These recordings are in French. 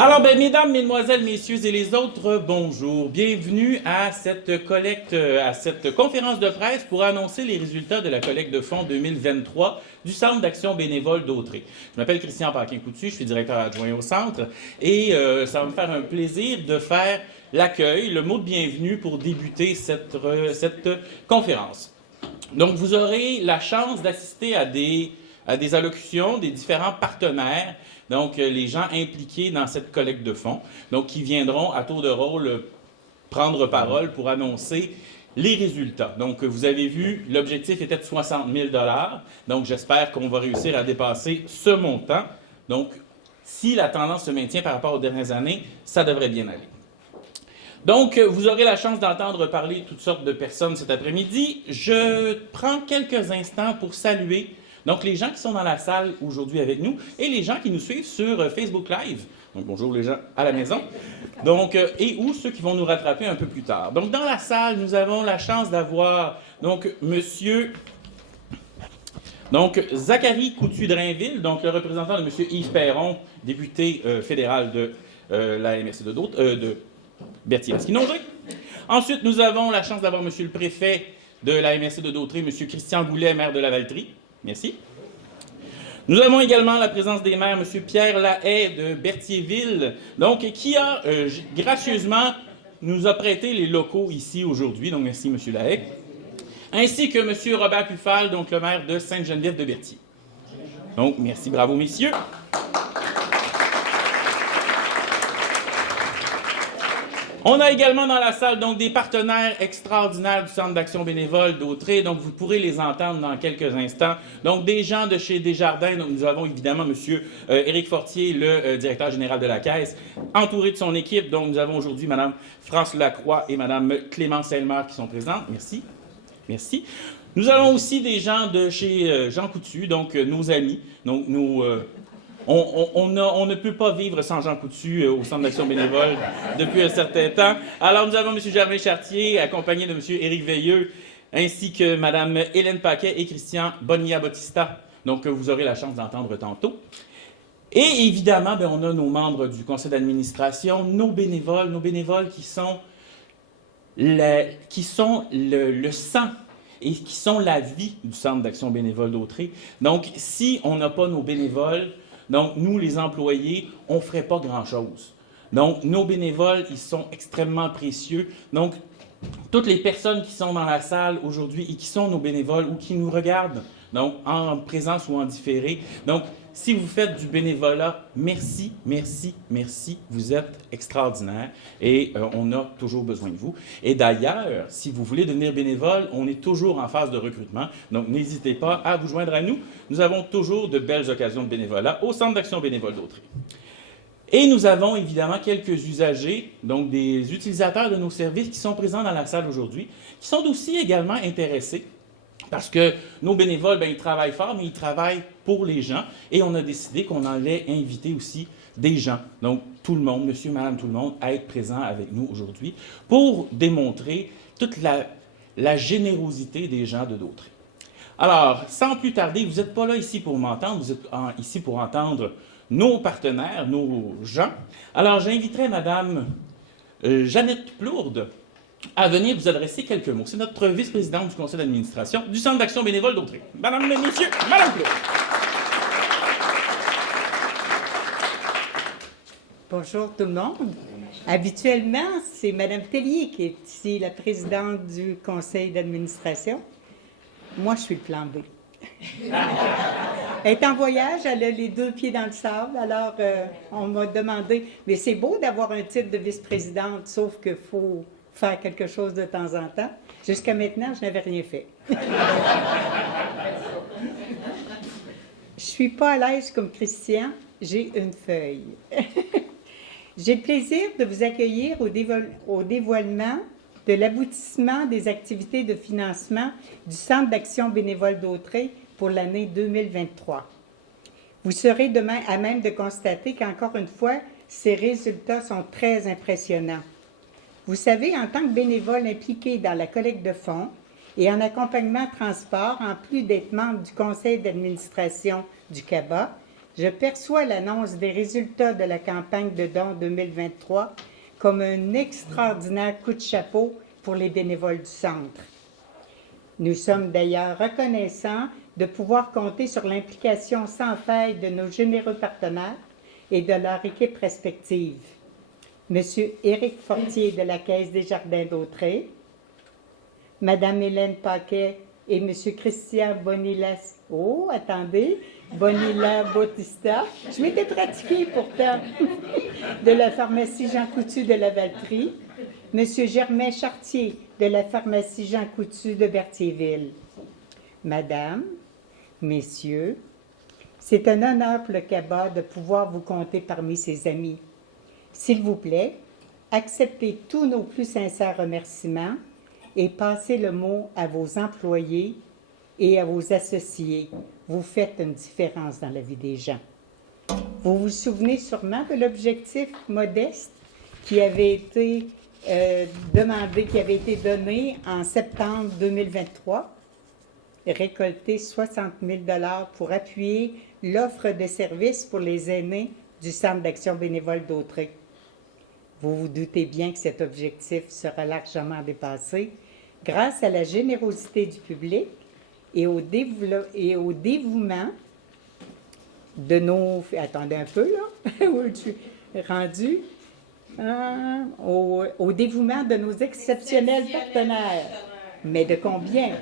Alors, mesdames, mesdemoiselles, messieurs et les autres, bonjour. Bienvenue à cette conférence de presse pour annoncer les résultats de la collecte de fonds 2023 du Centre d'action bénévole d'Autrey. Je m'appelle Christian Paquin-Coutu, je suis directeur adjoint au centre et ça va me faire un plaisir de faire l'accueil, le mot de bienvenue pour débuter cette conférence. Donc, vous aurez la chance d'assister à des allocutions des différents partenaires, donc les gens impliqués dans cette collecte de fonds, donc qui viendront à tour de rôle prendre parole pour annoncer les résultats. Donc, vous avez vu, l'objectif était de 60 000 $. Donc, j'espère qu'on va réussir à dépasser ce montant. Donc, si la tendance se maintient par rapport aux dernières années, ça devrait bien aller. Donc, vous aurez la chance d'entendre parler toutes sortes de personnes cet après-midi. Je prends quelques instants pour saluer donc les gens qui sont dans la salle aujourd'hui avec nous et les gens qui nous suivent sur Facebook Live. Donc, bonjour les gens à la maison. Donc, ou ceux qui vont nous rattraper un peu plus tard. Donc, dans la salle, nous avons la chance d'avoir donc monsieur Zachary Coutu-Drainville, donc le représentant de monsieur Yves Perron, député fédéral de la MRC de Berthier-Masquinongé. Ensuite, nous avons la chance d'avoir monsieur le préfet de la MRC de Dautrey, monsieur Christian Goulet, maire de Lavaltrie. Merci. Nous avons également la présence des maires, M. Pierre Lahaye de Berthierville, donc qui a gracieusement nous a prêté les locaux ici aujourd'hui, donc merci M. Lahaye, ainsi que M. Robert Puffal, donc le maire de Sainte-Geneviève de Berthier. Donc merci, bravo messieurs. On a également dans la salle donc des partenaires extraordinaires du Centre d'action bénévole d'Autrey, donc vous pourrez les entendre dans quelques instants. Donc des gens de chez Desjardins, donc nous avons évidemment M. Éric Fortier, le directeur général de la Caisse, entouré de son équipe. Donc nous avons aujourd'hui Mme France Lacroix et Mme Clémence Elmer qui sont présentes. Merci. Merci. Nous avons aussi des gens de chez Jean Coutu, donc nos amis. Donc nous... On ne peut pas vivre sans Jean Coutu au Centre d'action bénévole depuis un certain temps. Alors, nous avons M. Germain Chartier, accompagné de M. Éric Veilleux, ainsi que Mme Hélène Paquet et Christian Bonilla-Bautista, donc vous aurez la chance d'entendre tantôt. Et évidemment, on a nos membres du conseil d'administration, nos bénévoles qui sont le sang et qui sont la vie du Centre d'action bénévole d'Autrey. Donc, si on n'a pas nos bénévoles, donc, nous, les employés, on ne ferait pas grand-chose. Donc, nos bénévoles, ils sont extrêmement précieux. Donc, toutes les personnes qui sont dans la salle aujourd'hui et qui sont nos bénévoles ou qui nous regardent, donc en présence ou en différé, donc, si vous faites du bénévolat, merci, merci, merci. Vous êtes extraordinaires et on a toujours besoin de vous. Et d'ailleurs, si vous voulez devenir bénévole, on est toujours en phase de recrutement. Donc, n'hésitez pas à vous joindre à nous. Nous avons toujours de belles occasions de bénévolat au Centre d'action bénévole d'Autrey. Et nous avons évidemment quelques usagers, donc des utilisateurs de nos services qui sont présents dans la salle aujourd'hui, qui sont aussi également intéressés. Parce que nos bénévoles, ils travaillent fort, mais ils travaillent pour les gens. Et on a décidé qu'on allait inviter aussi des gens, donc tout le monde, monsieur, madame, tout le monde, à être présent avec nous aujourd'hui pour démontrer toute la générosité des gens de Dautrey. Alors, sans plus tarder, vous n'êtes pas là ici pour m'entendre, vous êtes ici pour entendre nos partenaires, nos gens. Alors, j'inviterai madame Jeannette Plourde à venir vous adresser quelques mots. C'est notre vice-présidente du conseil d'administration du Centre d'action bénévole d'Autrey. Madame, messieurs, madame Claude. Bonjour tout le monde. Habituellement, c'est madame Tellier qui est ici, la présidente du conseil d'administration. Moi, je suis le plan B. Elle est en voyage, elle a les 2 pieds dans le sable, alors on m'a demandé, mais c'est beau d'avoir un titre de vice-présidente, sauf qu'il faut faire quelque chose de temps en temps. Jusqu'à maintenant, je n'avais rien fait. Je ne suis pas à l'aise comme Christian, j'ai une feuille. J'ai le plaisir de vous accueillir au dévoilement de l'aboutissement des activités de financement du Centre d'action bénévole d'Autrey pour l'année 2023. Vous serez demain à même de constater qu'encore une fois, ces résultats sont très impressionnants. Vous savez, en tant que bénévole impliqué dans la collecte de fonds et en accompagnement transport, en plus d'être membre du conseil d'administration du CABA, je perçois l'annonce des résultats de la campagne de dons 2023 comme un extraordinaire coup de chapeau pour les bénévoles du Centre. Nous sommes d'ailleurs reconnaissants de pouvoir compter sur l'implication sans faille de nos généreux partenaires et de leur équipe respective. Monsieur Éric Fortier de la Caisse des Jardins d'Autrey, Madame Hélène Paquet et Monsieur Christian Bonilla, Bonilla Bautista, je m'étais pratiquée pourtant, de la pharmacie Jean Coutu de la Valtrie, Monsieur Germain Chartier de la pharmacie Jean Coutu de Berthierville. Madame, Messieurs, c'est un honneur pour le CABA de pouvoir vous compter parmi ses amis. S'il vous plaît, acceptez tous nos plus sincères remerciements et passez le mot à vos employés et à vos associés. Vous faites une différence dans la vie des gens. Vous vous souvenez sûrement de l'objectif modeste qui avait été demandé, qui avait été donné en septembre 2023, récolter 60 000 $ pour appuyer l'offre de services pour les aînés du Centre d'action bénévole d'Autrey. Vous vous doutez bien que cet objectif sera largement dépassé grâce à la générosité du public et au dévouement de nos... Attendez un peu, là, où je suis rendue. Au dévouement de nos exceptionnels partenaires. Mais de combien?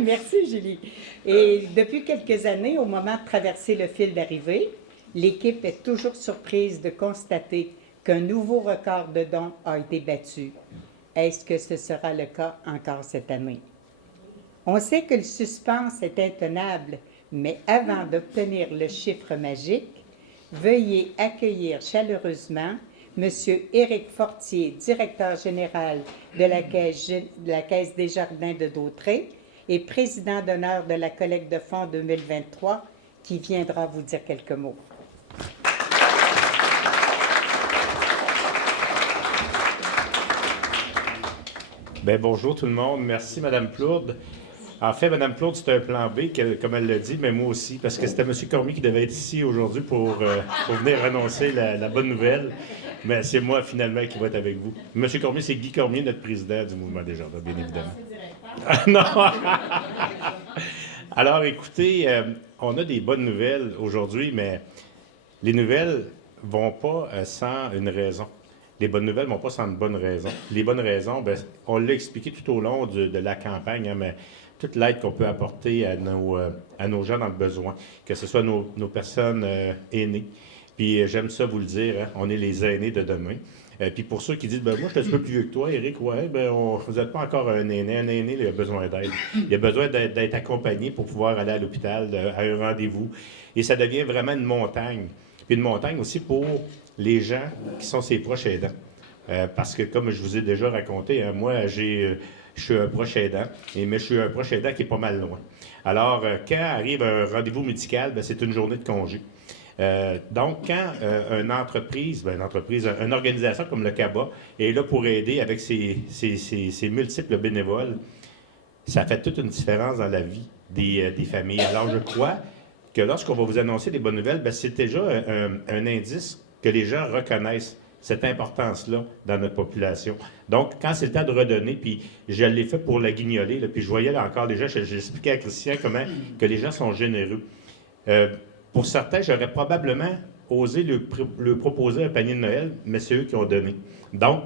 Merci, Julie. Et depuis quelques années, au moment de traverser le fil d'arrivée, l'équipe est toujours surprise de constater qu'un nouveau record de dons a été battu. Est-ce que ce sera le cas encore cette année? On sait que le suspense est intenable, mais avant d'obtenir le chiffre magique, veuillez accueillir chaleureusement M. Éric Fortier, directeur général de la Caisse des Jardins de Dautrey et président d'honneur de la collecte de fonds 2023, qui viendra vous dire quelques mots. Bien, bonjour tout le monde. Merci, Mme Plourde. En fait, Mme Plourde, c'est un plan B, comme elle l'a dit, mais moi aussi, parce que c'était M. Cormier qui devait être ici aujourd'hui pour venir annoncer la bonne nouvelle. Mais c'est moi, finalement, qui va être avec vous. M. Cormier, c'est Guy Cormier, notre président du Mouvement des Jardins, bien évidemment. Non! Alors, écoutez, on a des bonnes nouvelles aujourd'hui, mais les nouvelles ne vont pas sans une raison. Les bonnes nouvelles ne vont pas sans une bonne raison. Les bonnes raisons, bien, on l'a expliqué tout au long de la campagne, hein, mais toute l'aide qu'on peut apporter à nos gens dans le besoin, que ce soit nos personnes aînées. Puis j'aime ça vous le dire, hein, on est les aînés de demain. Puis pour ceux qui disent, ben moi je suis un petit peu plus vieux que toi, Éric, ouais, ben vous n'êtes pas encore un aîné. Un aîné, il a besoin d'aide. Il a besoin d'être accompagné pour pouvoir aller à l'hôpital, à un rendez-vous. Et ça devient vraiment une montagne. Puis une montagne aussi pour les gens qui sont ses proches aidants. Parce que comme je vous ai déjà raconté, hein, moi je suis un proche aidant, mais je suis un proche aidant qui est pas mal loin. Alors, quand arrive un rendez-vous médical, ben, c'est une journée de congé. Donc, quand une organisation comme le CABA est là pour aider avec ses multiples bénévoles, ça fait toute une différence dans la vie des familles. Alors, je crois que lorsqu'on va vous annoncer des bonnes nouvelles, ben, c'est déjà un indice que les gens reconnaissent cette importance-là dans notre population. Donc, quand c'est le temps de redonner, puis je l'ai fait pour la guignoler, là, puis je voyais là encore déjà, j'expliquais à Christian comment que les gens sont généreux. Pour certains, j'aurais probablement osé leur proposer un panier de Noël, mais c'est eux qui ont donné. Donc,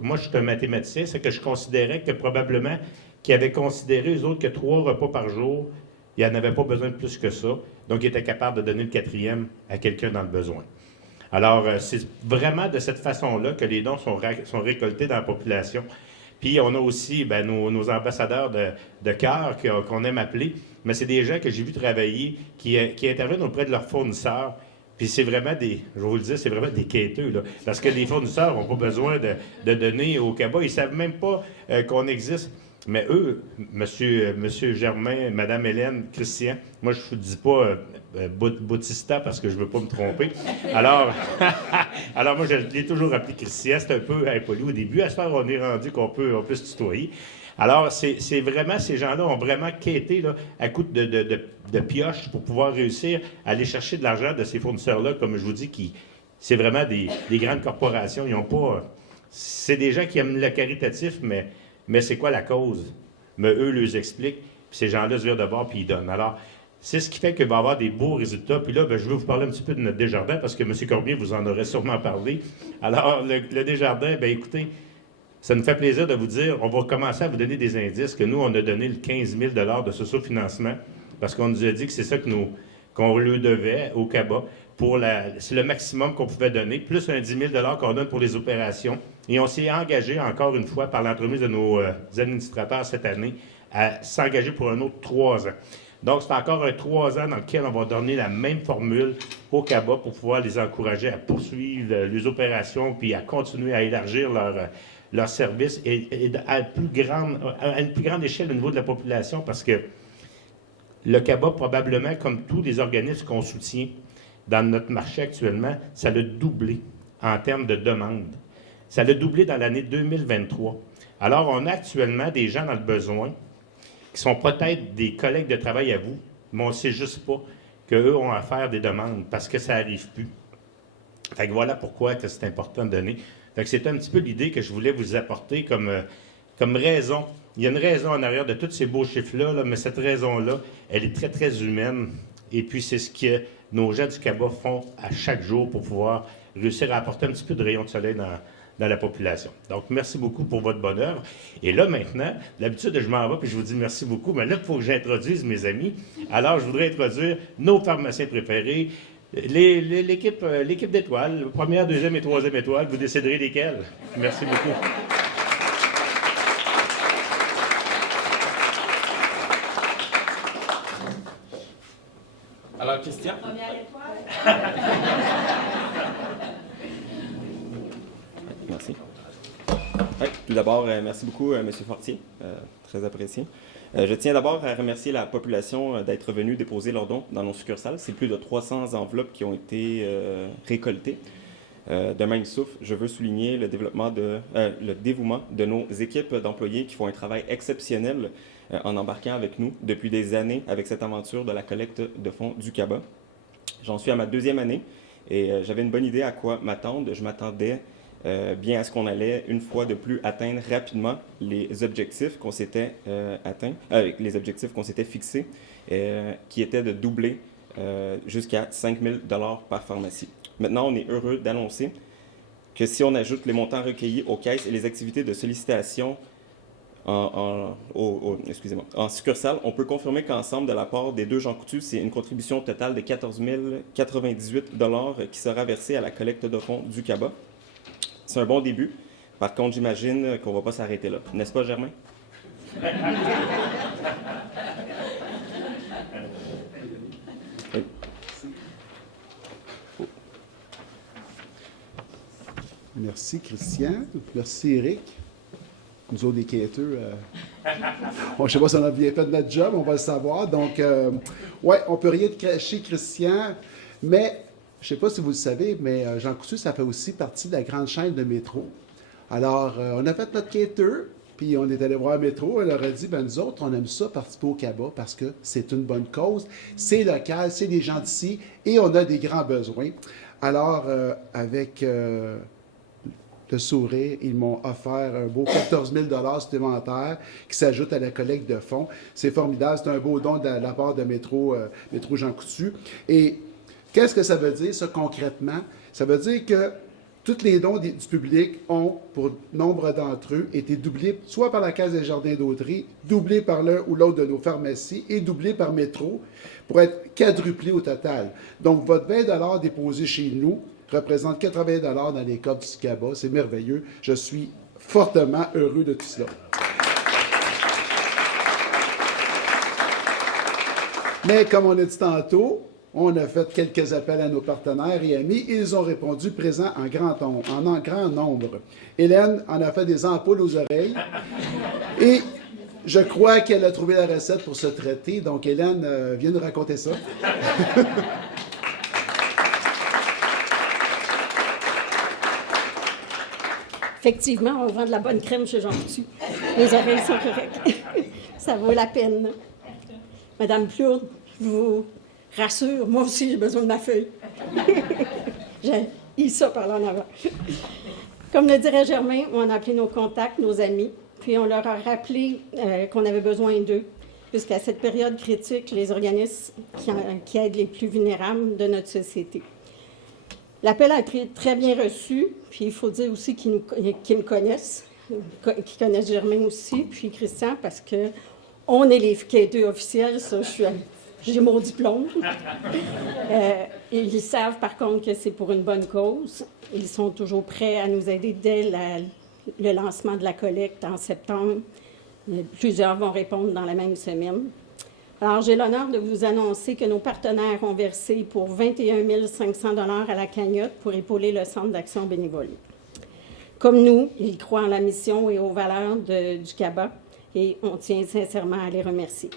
moi, je suis un mathématicien, c'est que je considérais que probablement qu'ils avaient considéré, eux autres, que 3 repas par jour, ils n'en avaient pas besoin de plus que ça. Donc, ils étaient capables de donner le 4e à quelqu'un dans le besoin. Alors, c'est vraiment de cette façon-là que les dons sont récoltés dans la population. Puis, on a aussi nos ambassadeurs de cœur qu'on aime appeler, mais c'est des gens que j'ai vu travailler, qui interviennent auprès de leurs fournisseurs. Puis, c'est vraiment je vais vous le dire, c'est vraiment des quêteux, là, parce que les fournisseurs n'ont pas besoin de donner au CABA. Ils ne savent même pas qu'on existe. Mais eux, monsieur Germain, Madame Hélène, Christian, moi, je ne vous dis pas Bautista parce que je ne veux pas me tromper. Alors moi, je l'ai toujours appelé Christian. C'est un peu impoli au début. À ce moment, on est rendu qu'on peut se tutoyer. Alors, c'est vraiment, ces gens-là ont vraiment quêté là, à coup de pioche pour pouvoir réussir à aller chercher de l'argent de ces fournisseurs-là, comme je vous dis, c'est vraiment des grandes corporations. Ils ont pas... C'est des gens qui aiment le caritatif, mais c'est quoi la cause? Mais eux les expliquent, puis ces gens-là se virent de bord, puis ils donnent. Alors, c'est ce qui fait qu'il va y avoir des beaux résultats. Puis là, ben, je vais vous parler un petit peu de notre Desjardins, parce que M. Cormier vous en aurait sûrement parlé. Alors, le Desjardins, bien écoutez, ça nous fait plaisir de vous dire, on va commencer à vous donner des indices, que nous, on a donné le 15 000 de socio-financement, parce qu'on nous a dit que c'est ça qu'on lui devait au CABA. C'est le maximum qu'on pouvait donner, plus un 10 000 qu'on donne pour les opérations. Et on s'est engagé, encore une fois, par l'entremise de nos administrateurs cette année, à s'engager pour un autre 3 ans. Donc, c'est encore un 3 ans dans lequel on va donner la même formule au CABA pour pouvoir les encourager à poursuivre les opérations puis à continuer à élargir leur service à une plus grande échelle au niveau de la population parce que le CABA, probablement, comme tous les organismes qu'on soutient dans notre marché actuellement, ça l'a doublé en termes de demande. Ça l'a doublé dans l'année 2023. Alors, on a actuellement des gens dans le besoin qui sont peut-être des collègues de travail à vous, mais on ne sait juste pas qu'eux ont à faire des demandes parce que ça n'arrive plus. Fait que voilà pourquoi que c'est important de donner. Fait que c'est un petit peu l'idée que je voulais vous apporter comme raison. Il y a une raison en arrière de tous ces beaux chiffres-là, là, mais cette raison-là, elle est très, très humaine. Et puis, c'est ce que nos gens du CABA font à chaque jour pour pouvoir réussir à apporter un petit peu de rayon de soleil dans la population. Donc, merci beaucoup pour votre bonne œuvre. Et là, maintenant, d'habitude, je m'en vais puis je vous dis merci beaucoup, mais là, il faut que j'introduise mes amis. Alors, je voudrais introduire nos pharmaciens préférés, l'équipe d'étoiles, première, deuxième et troisième étoile. Vous déciderez lesquelles. Merci beaucoup. Alors, Christian? Première étoile. Merci. Oui, tout d'abord, merci beaucoup, M. Fortier. Très apprécié. Je tiens d'abord à remercier la population d'être venue déposer leurs dons dans nos succursales. C'est plus de 300 enveloppes qui ont été récoltées. De même souffle, je veux souligner le dévouement de nos équipes d'employés qui font un travail exceptionnel en embarquant avec nous depuis des années avec cette aventure de la collecte de fonds du CABA. J'en suis à ma 2e année et j'avais une bonne idée à quoi m'attendre. Je m'attendais bien à ce qu'on allait une fois de plus atteindre rapidement les objectifs qu'on s'était les objectifs qu'on s'était fixés, qui étaient de doubler jusqu'à 5 000 $ par pharmacie. Maintenant, on est heureux d'annoncer que si on ajoute les montants recueillis aux caisses et les activités de sollicitation en succursale, on peut confirmer qu'ensemble, de la part des 2 Jean Coutu, c'est une contribution totale de 14 098 $ qui sera versée à la collecte de fonds du CABA. C'est un bon début. Par contre, j'imagine qu'on ne va pas s'arrêter là. N'est-ce pas, Germain? Oui. Merci, Christian. Merci, Éric. Nous autres, les quêteux, je ne sais pas si on a bien fait notre job, on va le savoir. Donc, ouais, on ne peut rien te cacher, Christian, mais je ne sais pas si vous le savez, mais Jean Coutu, ça fait aussi partie de la grande chaîne de métro. Alors, on a fait notre quêteux, puis on est allé voir Métro, elle leur a dit, ben nous autres, on aime ça participer au CABA parce que c'est une bonne cause, c'est local, c'est des gens d'ici, et on a des grands besoins. Alors, avec le sourire, ils m'ont offert un beau 14 000 $ supplémentaires qui s'ajoutent à la collecte de fonds. C'est formidable, c'est un beau don de la part de Métro Jean Coutu. Et qu'est-ce que ça veut dire, ça, concrètement? Ça veut dire que tous les dons du public ont, pour nombre d'entre eux, été doublés soit par la Caisse des Jardins d'Audrey, doublés par l'un ou l'autre de nos pharmacies et doublés par Métro pour être quadruplés au total. Donc, votre 20 $ déposé chez nous représente 80 $ dans les codes du CABA. C'est merveilleux. Je suis fortement heureux de tout cela. Mais comme on a dit tantôt, on a fait quelques appels à nos partenaires et amis. Ils ont répondu présents en grand nombre. Hélène en a fait des ampoules aux oreilles. Et je crois qu'elle a trouvé la recette pour se traiter. Donc, Hélène, viens nous raconter ça. Effectivement, on vend de la bonne crème chez Jean Coutu. Les oreilles sont correctes. Ça vaut la peine. Madame Plourde, je vous rassure, moi aussi, j'ai besoin de ma feuille. J'ai eu ça par là en avant. Comme le dirait Germain, on a appelé nos contacts, nos amis, puis on leur a rappelé qu'on avait besoin d'eux, puisqu'à cette période critique, les organismes qui aident les plus vulnérables de notre société. L'appel a été très bien reçu, puis il faut dire aussi qu'ils me connaissent, qu'ils connaissent Germain aussi, puis Christian, parce qu'on est les quêteux officiels, ça, j'ai mon diplôme. Ils savent par contre que c'est pour une bonne cause. Ils sont toujours prêts à nous aider dès le lancement de la collecte en septembre. Plusieurs vont répondre dans la même semaine. Alors, j'ai l'honneur de vous annoncer que nos partenaires ont versé pour 21 500 $ à la cagnotte pour épauler le Centre d'action bénévole. Comme nous, ils croient en la mission et aux valeurs du CABA et on tient sincèrement à les remercier.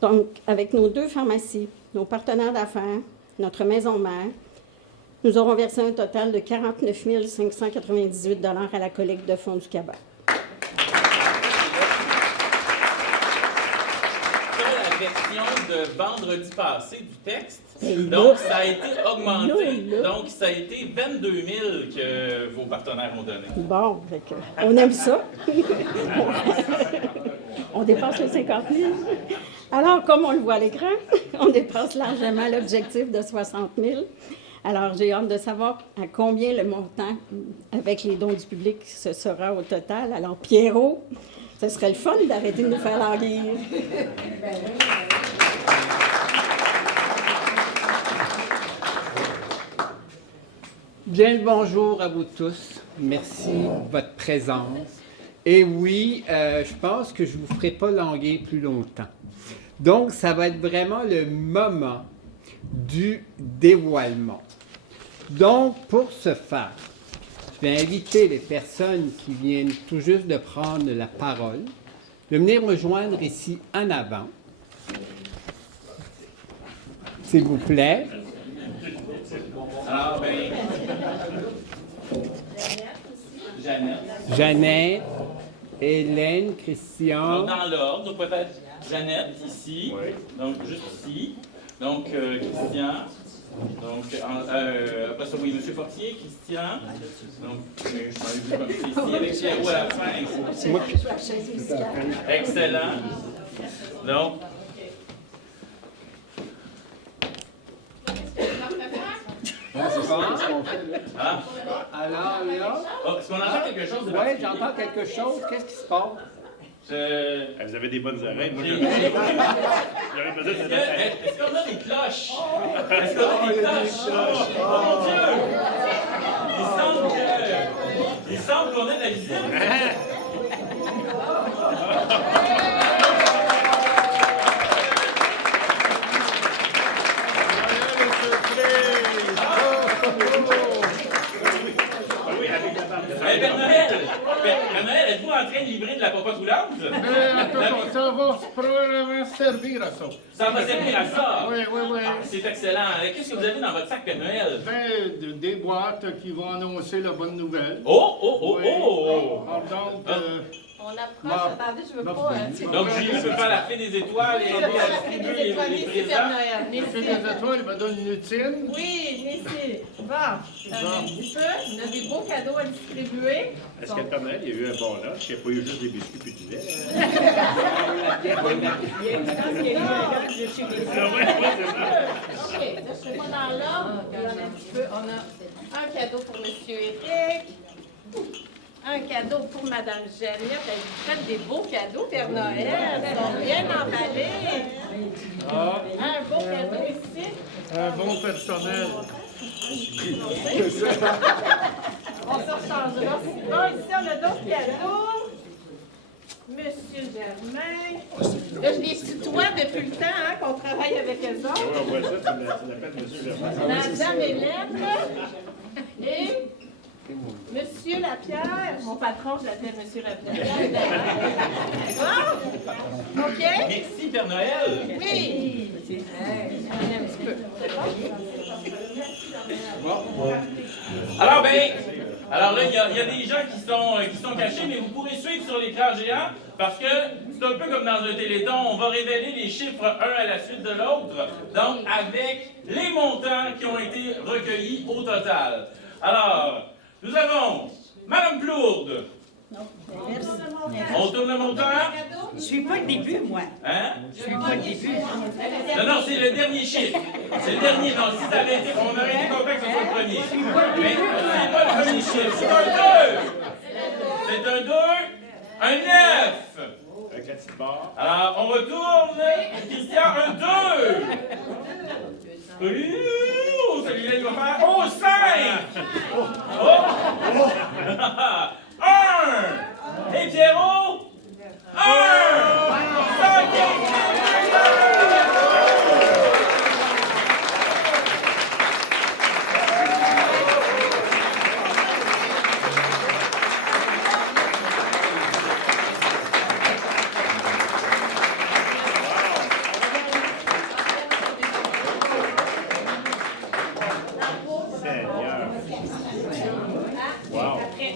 Donc, avec nos 2 pharmacies, nos partenaires d'affaires, notre maison mère, nous aurons versé un total de 49 598 $ à la collecte de fonds du CABA. La version de vendredi passé du texte, donc ça a été augmenté. Donc, ça a été 22 000 que vos partenaires ont donné. Bon, on aime ça. On dépasse les 50 000. Alors, comme on le voit à l'écran, on dépasse largement l'objectif de 60 000. Alors, j'ai hâte de savoir à combien le montant avec les dons du public ce sera au total. Alors, Pierrot, ce serait le fun d'arrêter de nous faire languir. Bien le bonjour à vous tous. Merci de votre présence. Et oui, je pense que je ne vous ferai pas languir plus longtemps. Donc, ça va être vraiment le moment du dévoilement. Donc, pour ce faire, je vais inviter les personnes qui viennent tout juste de prendre la parole de venir me joindre ici en avant. S'il vous plaît. Alors, bien, Jeannette, Hélène, Christian. dans l'ordre, peut-être Jeannette ici, donc juste ici, donc Christian, donc après ça, oui, M. Fortier, Christian, donc je m'avais vu comme c'est ici, avec Pierrot à la fin. Excellent. Donc, C'est bon, ce qu'on fait, là. ah, Alors là, est-ce qu'on entend quelque chose de oui, particulier? j'entends quelque chose. Qu'est-ce qui se passe? Vous avez des bonnes oreilles. Moi, Est-ce j'aurais besoin de est-ce qu'on a des cloches? Est-ce qu'on a des cloches? Oh mon Dieu! Il semble qu'on ait de la visite. Hey, Père Noël, êtes-vous en train de livrer de la papa roulante? Ça va probablement servir à ça. Ça va servir à ça? Oui, oui, oui. C'est excellent. Qu'est-ce que vous avez dans votre sac, Père Noël? Ben, des boîtes qui vont annoncer la bonne nouvelle. Oh, oh, oh, Oui. oh! Donc, On approche, attendez, je veux pas... Donc, Julie peut faire la fée des étoiles et aider à distribuer les présents. le fil des étoiles, il me donne une utile. Oui, Nessie. Bon, un petit peu. On a des beaux cadeaux à distribuer. Est-ce que le Père Noël, il y a eu un bon lunch? Il n'y a pas eu juste des biscuits et du lait? OK, là, je suis pas dans l'ordre. Il y en a un petit peu. On a un cadeau pour M. Éric. Un cadeau pour Mme Jeannette. Elle fait des beaux cadeaux, Père Noël. Ils sont bien emballés. Un beau cadeau ici. Un bon personnel. On se rechangera. Bon, ici, on a d'autres cadeaux. Monsieur Germain. Là, je les tutoie depuis le temps qu'on travaille avec eux autres. Oui, on voit ça, tu l'appelles M. Germain. Madame Hélène. Et Monsieur Lapierre. Mon patron, je l'appelle Monsieur Lapierre. Bon? OK? Merci, Père Noël. Oui. Un petit peu. Alors, ben, alors là, il y il y a des gens qui sont cachés, mais vous pourrez suivre sur l'écran géant parce que c'est un peu comme dans un téléthon. On va révéler les chiffres un à la suite de l'autre, donc avec les montants qui ont été recueillis au total. Alors, nous avons Madame Plourde. On tourne le montant? Je suis pas le début, moi. Hein? Je suis pas le début. Non, c'est le dernier chiffre. C'est le dernier. Non, si ça avait été, on aurait été content que ce soit le premier. Mais c'est pas le premier chiffre. C'est un 2. C'est un 2. Un 9. Avec la petite barre. Alors, on retourne. Christian, un 2. Ouh, celui-là, il va faire. Oh, 5. Oh. 1. Et Pierrot? 1. 115 000.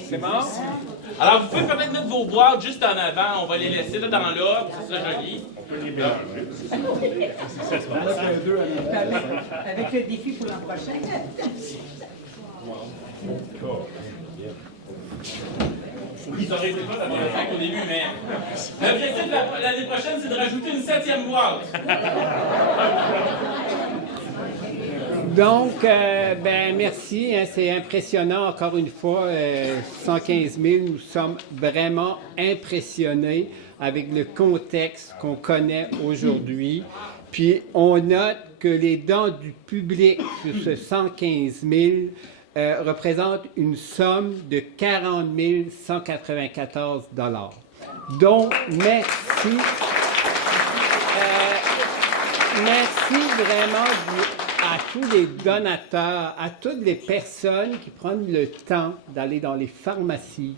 C'est bon? Alors, vous pouvez peut-être mettre vos boîtes juste en avant. On va les laisser là dans l'ordre. C'est ça joli. On peut les mélanger. Avec le défi pour l'an prochain. Ils auraient été pas d'avoir le 5 au début, mais l'objectif de l'année prochaine, c'est de rajouter une 7e boîte. Donc, ben merci, hein, c'est impressionnant encore une fois, 115 000, nous sommes vraiment impressionnés avec le contexte qu'on connaît aujourd'hui. Puis, on note que les dons du public sur ce 115 000 représentent une somme de 40 194 $. Donc, merci. Merci vraiment à tous les donateurs, à toutes les personnes qui prennent le temps d'aller dans les pharmacies,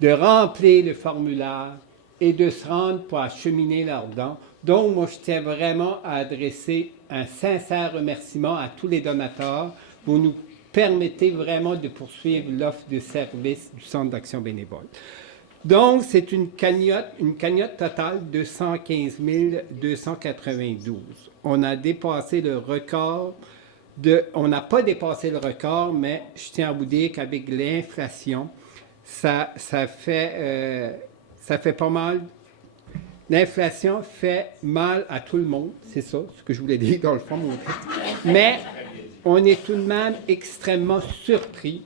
de remplir le formulaire et de se rendre pour acheminer leurs dons. Donc, moi, je tiens vraiment à adresser un sincère remerciement à tous les donateurs. Vous nous permettez vraiment de poursuivre l'offre de services du Centre d'action bénévole. Donc, c'est une cagnotte totale de 115 292. On a dépassé le record on n'a pas dépassé le record, mais je tiens à vous dire qu'avec l'inflation, ça fait pas mal. L'inflation fait mal à tout le monde, c'est ça, ce que je voulais dire dans le fond. Mais on est tout de même extrêmement surpris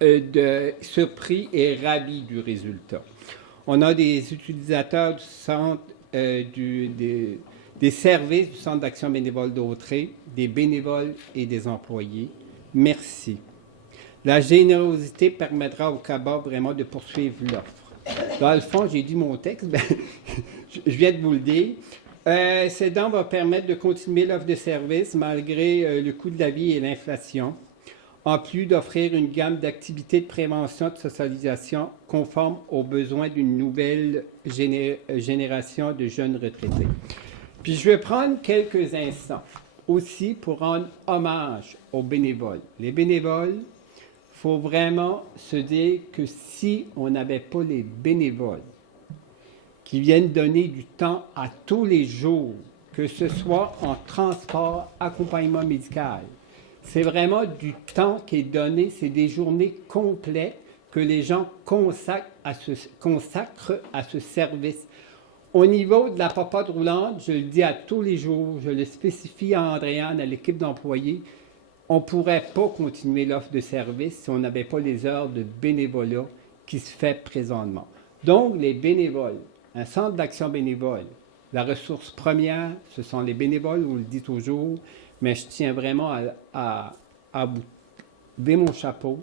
et ravis du résultat. On a des utilisateurs du centre, des services du Centre d'action bénévole d'Autrey, des bénévoles et des employés. Merci. La générosité permettra au CABA vraiment de poursuivre l'offre. Dans le fond, j'ai dit mon texte, ben, je viens de vous le dire. Ces dons vont permettre de continuer l'offre de services malgré le coût de la vie et l'inflation, en plus d'offrir une gamme d'activités de prévention et de socialisation conformes aux besoins d'une nouvelle génération de jeunes retraités. Puis je vais prendre quelques instants aussi pour rendre hommage aux bénévoles. Les bénévoles, il faut vraiment se dire que si on n'avait pas les bénévoles qui viennent donner du temps à tous les jours, que ce soit en transport, accompagnement médical, c'est vraiment du temps qui est donné, c'est des journées complètes que les gens consacrent à ce service. Au niveau de la popote roulante, je le dis à tous les jours, je le spécifie à Andréane, à l'équipe d'employés, on ne pourrait pas continuer l'offre de service si on n'avait pas les heures de bénévolat qui se fait présentement. Donc, les bénévoles, un centre d'action bénévole, la ressource première, ce sont les bénévoles, on le dit toujours, mais je tiens vraiment à vous lever mon chapeau,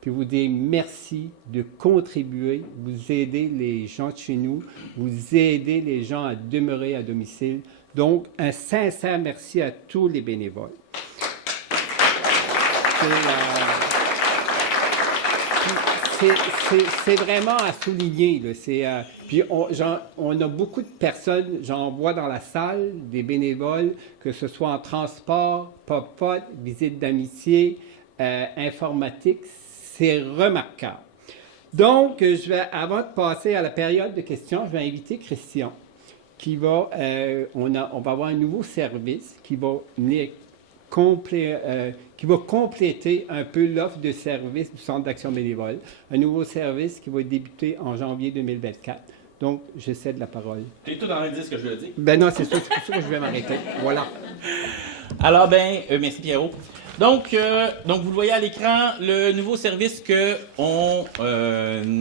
puis vous dire merci de contribuer, vous aider les gens de chez nous, vous aider les gens à demeurer à domicile. Donc, un sincère merci à tous les bénévoles. C'est vraiment à souligner. Là. Puis on a beaucoup de personnes, j'en vois dans la salle, des bénévoles, que ce soit en transport, pop-pot, visite d'amitié, informatique. c'est remarquable. Donc, avant de passer à la période de questions, je vais inviter Christian, qui va, on va avoir un nouveau service qui va venir qui va compléter un peu l'offre de service du Centre d'action bénévole. Un nouveau service qui va débuter en janvier 2024. Donc, je cède la parole. T'es tout dans l'indice que je veux dire. Ben non, c'est ça, c'est pour ça que je vais m'arrêter. Voilà. Alors, merci Pierrot. Donc, vous le voyez à l'écran, le nouveau service qu'on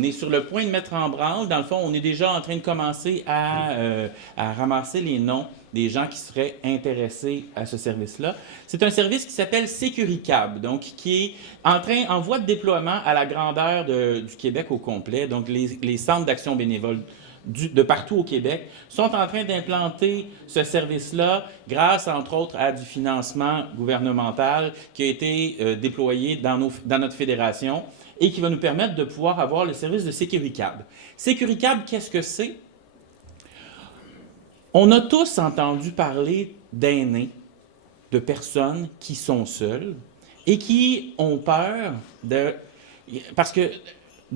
est sur le point de mettre en branle. Dans le fond, on est déjà en train de commencer à ramasser les noms des gens qui seraient intéressés à ce service-là. C'est un service qui s'appelle Sécuricab, donc qui est en voie de déploiement à la grandeur du Québec au complet. Donc, les centres d'action bénévole de partout au Québec sont en train d'implanter ce service-là grâce, entre autres, à du financement gouvernemental qui a été déployé dans notre fédération et qui va nous permettre de pouvoir avoir le service de Sécuricab. Sécuricab, qu'est-ce que c'est? On a tous entendu parler d'aînés, de personnes qui sont seules et qui ont peur de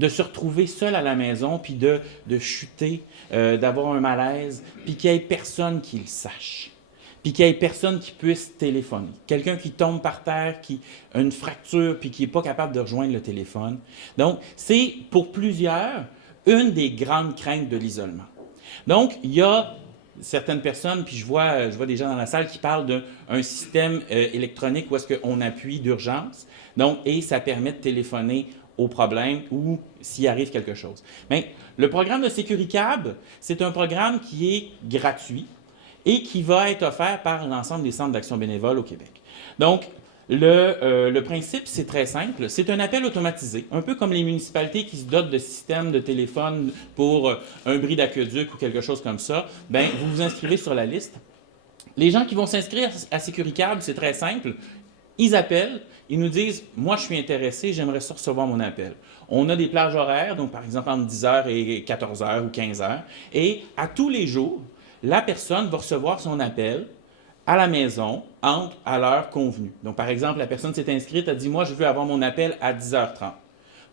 se retrouver seul à la maison, puis de chuter, d'avoir un malaise, puis qu'il n'y ait personne qui le sache, puis qu'il n'y ait personne qui puisse téléphoner. Quelqu'un qui tombe par terre, qui a une fracture, puis qui n'est pas capable de rejoindre le téléphone. Donc, c'est pour plusieurs une des grandes craintes de l'isolement. Donc, il y a certaines personnes, puis je vois des gens dans la salle qui parlent d'un système électronique où est-ce qu'on appuie d'urgence, donc, et ça permet de téléphoner au problème ou s'il arrive quelque chose. Mais le programme de Sécuricab, c'est un programme qui est gratuit et qui va être offert par l'ensemble des centres d'action bénévole au Québec. Donc, le principe, c'est très simple. C'est un appel automatisé, un peu comme les municipalités qui se dotent de systèmes de téléphone pour un bris d'aqueduc ou quelque chose comme ça. Bien, vous vous inscrivez sur la liste. Les gens qui vont s'inscrire à Sécuricab, c'est très simple. Ils appellent, ils nous disent « Moi, je suis intéressé, j'aimerais ça recevoir mon appel. » On a des plages horaires, donc par exemple entre 10h et 14h ou 15h. Et à tous les jours, la personne va recevoir son appel à la maison, à l'heure convenue. Donc, par exemple, la personne s'est inscrite, a dit « Moi, je veux avoir mon appel à 10h30. »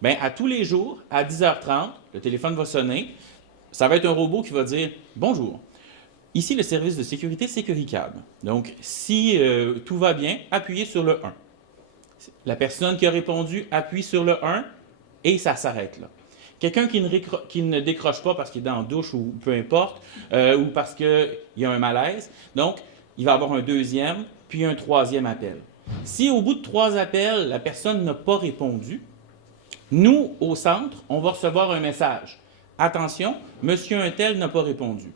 Bien, à tous les jours, à 10h30, le téléphone va sonner. Ça va être un robot qui va dire « Bonjour. Ici, le service de sécurité Sécuricab. Donc, si tout va bien, appuyez sur le 1. » La personne qui a répondu appuie sur le 1 et ça s'arrête là. Quelqu'un qui ne décroche pas parce qu'il est dans la douche ou peu importe, ou parce qu'il y a un malaise, donc, il va avoir un deuxième, puis un troisième appel. Si au bout de 3 appels, la personne n'a pas répondu, nous, au centre, on va recevoir un message. Attention, monsieur untel n'a pas répondu.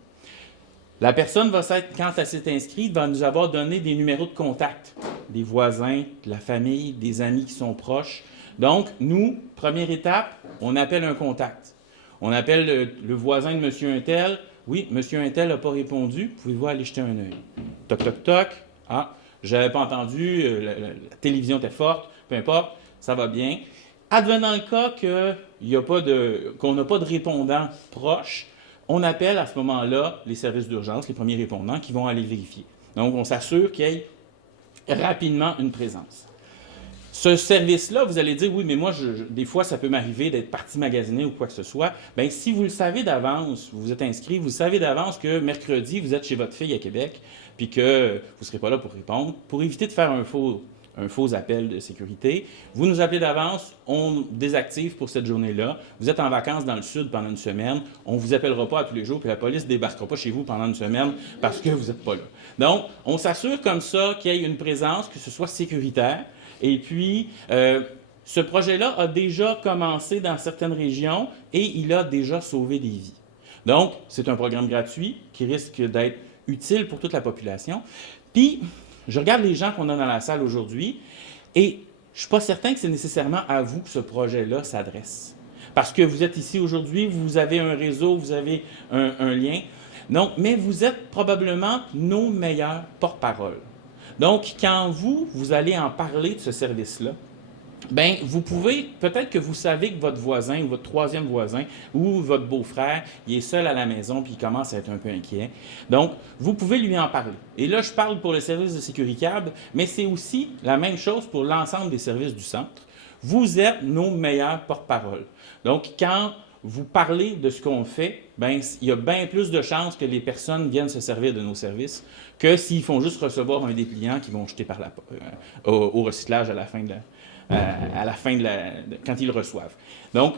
La personne quand elle s'est inscrite, va nous avoir donné des numéros de contact, des voisins, de la famille, des amis qui sont proches. Donc, nous, première étape, on appelle un contact. On appelle le voisin de monsieur untel. Oui, monsieur untel n'a pas répondu. Pouvez-vous aller jeter un œil? Toc, toc, toc. Ah, je n'avais pas entendu. La télévision était forte. Peu importe, ça va bien. Advenant le cas qu'on n'a pas de répondant proche, on appelle à ce moment-là les services d'urgence, les premiers répondants qui vont aller vérifier. Donc, on s'assure qu'il y ait rapidement une présence. Ce service-là, vous allez dire, oui, mais moi, des fois, ça peut m'arriver d'être parti magasiner ou quoi que ce soit. Bien, si vous le savez d'avance, vous êtes inscrit, vous savez d'avance que mercredi, vous êtes chez votre fille à Québec, puis que vous ne serez pas là pour répondre, pour éviter de faire un faux appel de sécurité, vous nous appelez d'avance, on désactive pour cette journée-là. Vous êtes en vacances dans le sud pendant une semaine, on ne vous appellera pas à tous les jours, puis la police ne débarquera pas chez vous pendant une semaine parce que vous n'êtes pas là. Donc, on s'assure comme ça qu'il y ait une présence, que ce soit sécuritaire. Et puis, ce projet-là a déjà commencé dans certaines régions et il a déjà sauvé des vies. Donc, c'est un programme gratuit qui risque d'être utile pour toute la population. Puis, je regarde les gens qu'on a dans la salle aujourd'hui et je ne suis pas certain que c'est nécessairement à vous que ce projet-là s'adresse. Parce que vous êtes ici aujourd'hui, vous avez un réseau, vous avez un lien. Donc, mais vous êtes probablement nos meilleurs porte-parole. Donc, quand vous allez en parler de ce service-là, bien, vous pouvez, peut-être que vous savez que votre voisin ou votre troisième voisin ou votre beau-frère, il est seul à la maison puis il commence à être un peu inquiet. Donc, vous pouvez lui en parler. Et là, je parle pour le service de Sécuricab, mais c'est aussi la même chose pour l'ensemble des services du centre. vous êtes nos meilleurs porte-parole. Donc, quand vous parlez de ce qu'on fait, ben, il y a bien plus de chances que les personnes viennent se servir de nos services que s'ils font juste recevoir un dépliant qu'ils vont jeter au recyclage à la fin quand ils le reçoivent. Donc,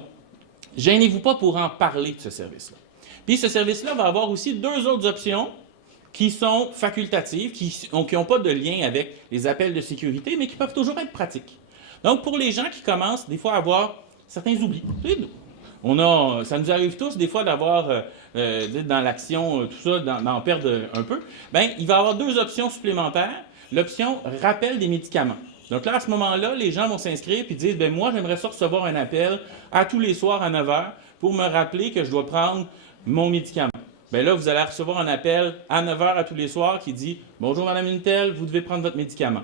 gênez-vous pas pour en parler de ce service-là. Puis ce service-là va avoir aussi 2 autres options qui sont facultatives, qui n'ont pas de lien avec les appels de sécurité, mais qui peuvent toujours être pratiques. Donc, pour les gens qui commencent des fois à avoir certains oublis, ça nous arrive tous des fois d'avoir, dans l'action, tout ça, d'en perdre un peu, bien, il va y avoir 2 options supplémentaires. L'option rappel des médicaments. Donc là, à ce moment-là, les gens vont s'inscrire et disent, bien, moi, j'aimerais ça recevoir un appel à tous les soirs à 9 h pour me rappeler que je dois prendre mon médicament. Bien là, vous allez recevoir un appel à 9 h à tous les soirs qui dit, bonjour, Madame Unitel, vous devez prendre votre médicament.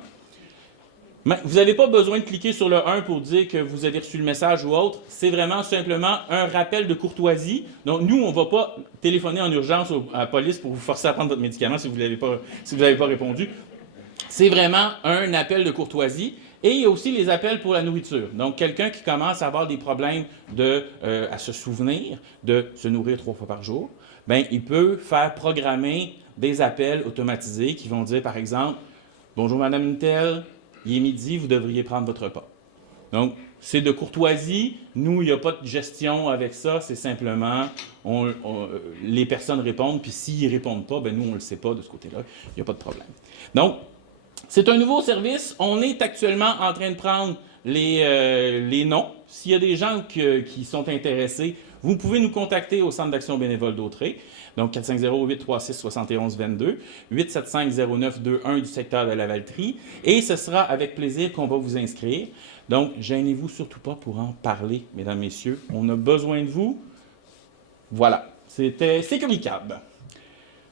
Mais vous n'avez pas besoin de cliquer sur le 1 pour dire que vous avez reçu le message ou autre. C'est vraiment simplement un rappel de courtoisie. Donc, nous, on ne va pas téléphoner en urgence à la police pour vous forcer à prendre votre médicament si vous n'avez pas répondu. C'est vraiment un appel de courtoisie. Et il y a aussi les appels pour la nourriture. Donc, quelqu'un qui commence à avoir des problèmes à se souvenir de se nourrir 3 fois par jour, bien, il peut faire programmer des appels automatisés qui vont dire, par exemple, « Bonjour, Madame Unitel, il est midi, vous devriez prendre votre repas. » Donc, c'est de courtoisie. Nous, il n'y a pas de gestion avec ça. C'est simplement, les personnes répondent, puis s'ils ne répondent pas, bien, nous, on ne le sait pas de ce côté-là. Il n'y a pas de problème. Donc, c'est un nouveau service. On est actuellement en train de prendre les noms. S'il y a des gens qui sont intéressés, vous pouvez nous contacter au Centre d'action bénévole d'Autrey. Donc, 450-836-7122, 875-0921 du secteur de la Valtrie. Et ce sera avec plaisir qu'on va vous inscrire. Donc, gênez-vous surtout pas pour en parler, mesdames, messieurs. On a besoin de vous. Voilà. C'était Sécuricab.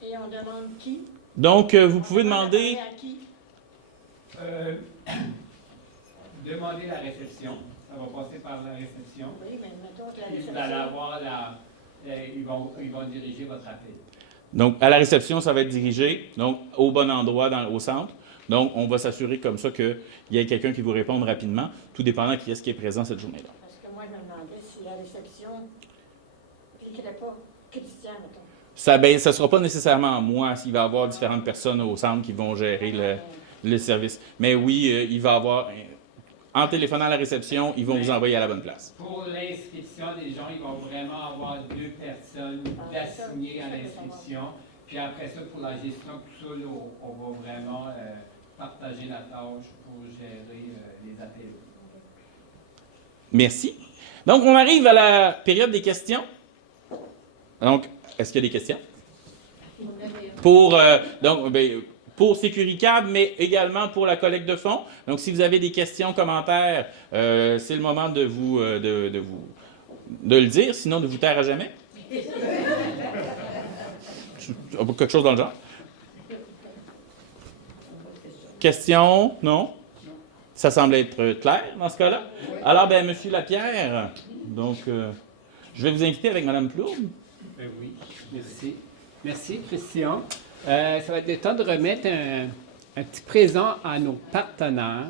Et on demande qui? Donc, vous pouvez demander... À qui? Demandez la réception. Ça va passer par la réception. Oui, mais mettons que la Puis réception... vous allez avoir ils vont diriger votre appel. Donc, à la réception, ça va être dirigé donc, au bon endroit au centre. Donc, on va s'assurer comme ça qu'il y ait quelqu'un qui vous réponde rapidement, tout dépendant qui est-ce qui est présent cette journée-là. Parce que moi, je me demandais si la réception ne cliquerait pas Christian, mettons. Ça ne sera pas nécessairement moi s'il va y avoir différentes personnes au centre qui vont gérer le service. Mais oui, il va y avoir... En téléphonant à la réception, ils vont vous envoyer à la bonne place. Pour l'inscription des gens, ils vont vraiment avoir 2 personnes assignées à l'inscription. Puis après ça, pour la gestion, tout ça, là, on va vraiment partager la tâche pour gérer les appels. Merci. Donc, on arrive à la période des questions. Donc, est-ce qu'il y a des questions? Pour Sécuricab, mais également pour la collecte de fonds. Donc, si vous avez des questions, commentaires, c'est le moment de le dire, sinon de vous taire à jamais. Quelque chose dans le genre. Question? Non? Ça semble être clair dans ce cas-là. Alors, bien, M. Lapierre, donc, je vais vous inviter avec Mme Plourde. Oui, merci. Merci, Christian. Ça va être le temps de remettre un petit présent à nos partenaires.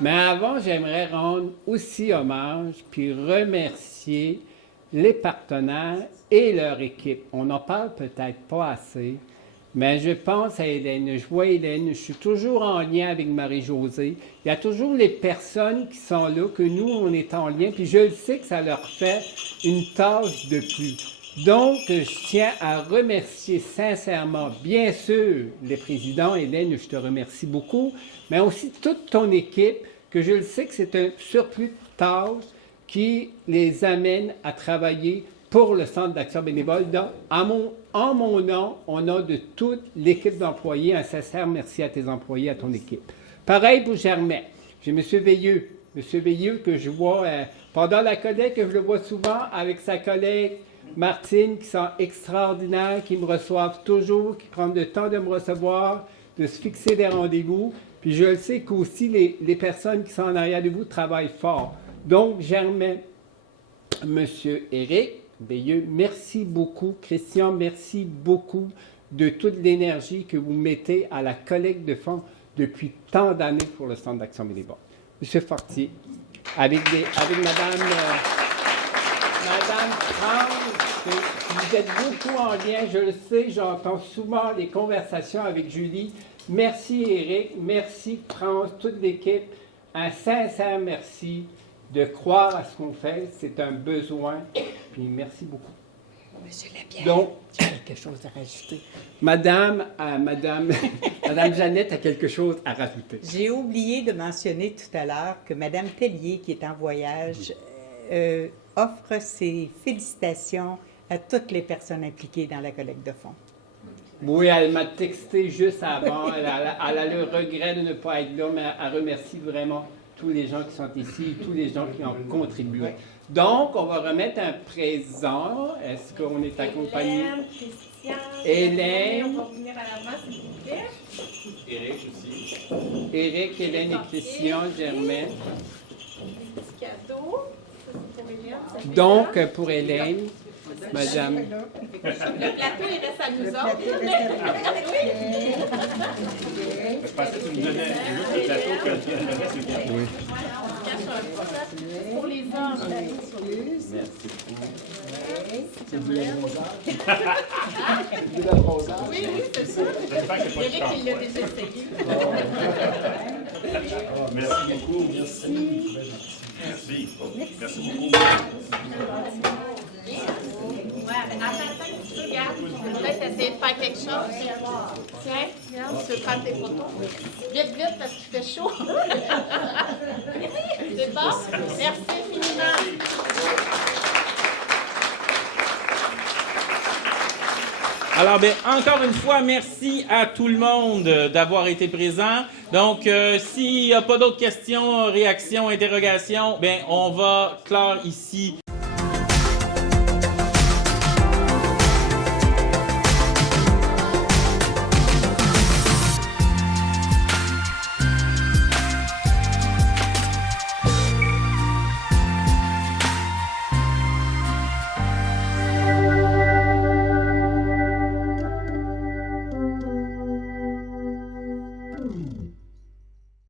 Mais avant, j'aimerais rendre aussi hommage puis remercier les partenaires et leur équipe. On n'en parle peut-être pas assez, mais je pense à Hélène. Je vois Hélène, je suis toujours en lien avec Marie-Josée. Il y a toujours les personnes qui sont là, que nous, on est en lien, puis je le sais que ça leur fait une tâche de plus. Donc, je tiens à remercier sincèrement, bien sûr, les présidents. Hélène, je te remercie beaucoup, mais aussi toute ton équipe, que je le sais que c'est un surplus de tâches qui les amène à travailler pour le Centre d'action bénévole. Donc, en mon nom, on a de toute l'équipe d'employés un sincère merci à tes employés, à ton équipe. Pareil pour Germain. J'ai M. Veilleux. M. Veilleux que je vois pendant la collecte, que je le vois souvent avec sa collègue Martine, qui sont extraordinaires, qui me reçoivent toujours, qui prennent le temps de me recevoir, de se fixer des rendez-vous. Puis je le sais qu'aussi les personnes qui sont en arrière de vous travaillent fort. Donc, Germain, M. Éric Veilleux, merci beaucoup. Christian, merci beaucoup de toute l'énergie que vous mettez à la collecte de fonds depuis tant d'années pour le Centre d'action bénévole. M. Fortier, avec Madame France. Vous êtes beaucoup en lien, je le sais, j'entends souvent les conversations avec Julie. Merci Éric, merci France, toute l'équipe. Un sincère merci de croire à ce qu'on fait, c'est un besoin. Puis merci beaucoup. Monsieur Lapierre, Donc, tu as quelque chose à rajouter? Madame Jeannette a quelque chose à rajouter. J'ai oublié de mentionner tout à l'heure que Madame Tellier, qui est en voyage, offre ses félicitations à toutes les personnes impliquées dans la collecte de fonds. Oui, elle m'a texté juste avant. Elle a le regret de ne pas être là, mais elle remercie vraiment tous les gens qui sont ici, tous les gens qui ont contribué. Donc, on va remettre un présent. Est-ce qu'on est accompagné? Hélène, Christian, Hélène. on va venir à l'avant, s'il vous plaît. Éric aussi. Éric, Hélène et Christian, Germaine. Petit cadeau. Ça, c'est pour Hélène. Ça fait Donc, là. pour Hélène, Madame. Le plateau, il reste à nous autres. Je pensais que tu me donnais juste le plateau que le reste, c'est bien. Oui. On cache un peu. Ça, pour les hommes. Oui, c'est ça. J'espère que c'est pas Éric, il l'a déjà essayé. Merci beaucoup. Merci. Merci. Merci beaucoup. Ouais, attends un petit peu, regarde. Peut-être essayer de faire quelque chose. Tiens, regarde, tu veux prendre tes photos. Vite, vite, parce qu'il fait chaud. C'est bon? Merci infiniment. Alors, bien, encore une fois, merci à tout le monde d'avoir été présent. Donc, s'il n'y a pas d'autres questions, réactions, interrogations, bien, on va clore ici.